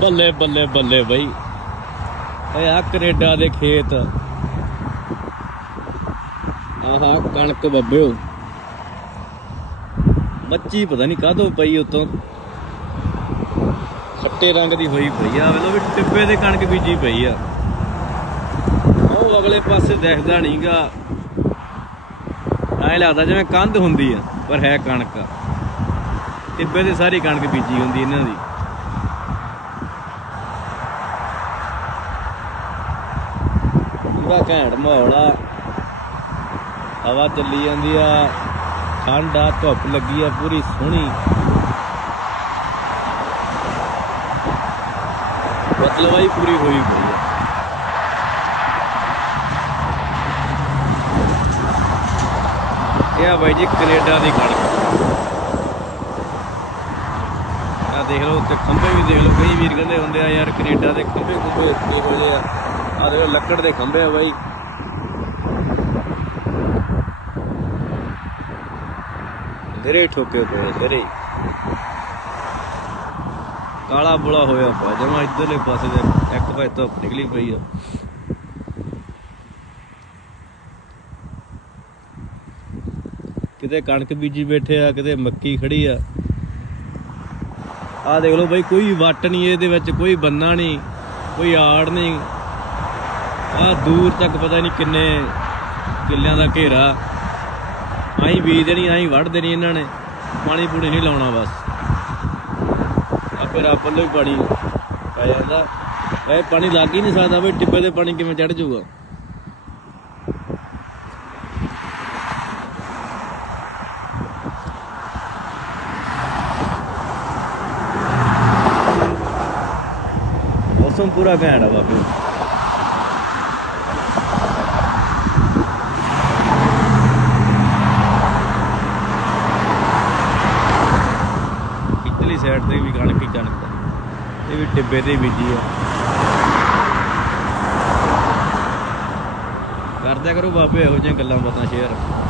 ਬੱਲੇ ਬੱਲੇ ਬੱਲੇ ਬਈ। ਓਏ ਆ ਕੈਨੇਡਾ ਦੇ ਖੇਤ। ਆਹਾ, ਕਣਕ ਬੱਬਿਓ। ਮੱਚੀ ਪਤਾ ਨਹੀਂ ਕਾਹਤੋਂ ਪਈ ਉਤੋਂ। ਖੱਟੇ ਰੰਗ ਦੀ ਹੋਈ ਪਈ ਆ ਵੇਲੋ ਵੀ ਟਿੱਬੇ ਦੇ ਕਣਕ ਬੀਜੀ ਪਈ ਆ। ਉਹ ਅਗਲੇ ਪਾਸੇ ਦਿਖਦਾ ਨਹੀਂਗਾ ਐ ਲੱਗਦਾ ਜਿਵੇਂ ਕੰਧ ਹੁੰਦੀ ਆ, ਪਰ ਹੈ ਕਣਕ। ਟਿੱਬੇ ਤੇ ਸਾਰੀ ਕਣਕ ਬੀਜੀ ਹੁੰਦੀ ਇਹਨਾਂ ਦੀ। ਪੂਰਾ ਘੈਂਟ ਮਾਹੌਲ ਆ। ਹਵਾ ਚੱਲੀ ਜਾਂਦੀ ਆ। ਠੰਡ ਆ, ਧੁੱਪ ਲੱਗੀ ਆ, ਪੂਰੀ ਸੋਹਣੀ। ਬਦਲਵਾਈ ਪੂਰੀ ਹੋਈ ਪਈ ਆ। ਇਹ ਆ ਬਾਈ ਜੀ, ਕੈਨੇਡਾ ਦੀ ਕਣਕ ਆ ਦੇਖ ਲਓ ਉੱਤੇ ਖੰਭੇ ਵੀ ਦੇਖ ਲਓ। ਕਈ ਵੀਰ ਕਹਿੰਦੇ ਹੁੰਦੇ ਆ, ਯਾਰ ਕੈਨੇਡਾ ਦੇ ਖੰਭੇ ਖੁੰਭੇ ਇਹੋ ਜਿਹੇ ਆ। ਆ ਦੇਖੋ, ਲੱਕੜ ਦੇ ਖੰਭੇ ਆ ਬਾਈ। ਘਰੇ ਠੋਕੇ ਪਏ ਘਰੇ ਕਾਲਾ ਬੁਲਾ ਹੋਇਆ ਪਿਆ, ਜਮਾ ਇਧਰਲੇ ਪਾਸੇ ਦੇ ਇੱਕ ਪਾਸੇ ਧੁੱਪ ਨਿਕਲੀ ਪਈ ਆ। ਕਿਤੇ ਕਣਕ ਬੀਜੀ ਬੈਠੇ ਆ, ਕਿਤੇ ਮੱਕੀ ਖੜੀ ਆ। ਆ ਦੇਖ ਲਓ ਬਈ, ਕੋਈ ਵੱਟ ਨਹੀਂ ਇਹਦੇ ਵਿੱਚ, ਕੋਈ ਬੰਨਾ ਨਹੀਂ, ਕੋਈ ਆੜ ਨਹੀਂ। ਆ ਦੂਰ ਤੱਕ ਪਤਾ ਨਹੀਂ ਕਿੰਨੇ ਕਿੱਲਿਆਂ ਦਾ ਘੇਰਾ। ਆਈ ਬੀਜ ਦੇਣੀ ਆਈ ਵੱਢ ਦੇਣੀ ਇਹਨਾਂ ਨੇ। ਪਾਣੀ ਪੂਣੀ ਨਹੀਂ ਲਾਉਣਾ ਬਸ। ਆ ਫਿਰ ਆਪ ਵੱਲੋਂ ਪਾਣੀ ਪੈ ਜਾਂਦਾ। ਇਹ ਪਾਣੀ ਲੱਗ ਹੀ ਨਹੀਂ ਸਕਦਾ ਬਈ, ਟਿੱਬੇ ਦੇ ਪਾਣੀ ਕਿਵੇਂ ਚੜ ਜਾਊਗਾ। ਮੌਸਮ ਪੂਰਾ ਘੈਂਟ ਆ ਬਾਬੂ। ਸਾਈਡ ਤੇ ਵੀ ਕਣਕ ਹੀ ਕਣਕ ਇਹ ਵੀ ਟਿੱਬੇ ਤੇ ਬੀਜੀ ਆ। ਕਰਦਿਆ ਕਰੋ ਬਾਬੇ ਇਹੋ ਜਿਹੀਆਂ ਗੱਲਾਂ ਬਾਤਾਂ ਸ਼ੇਅਰ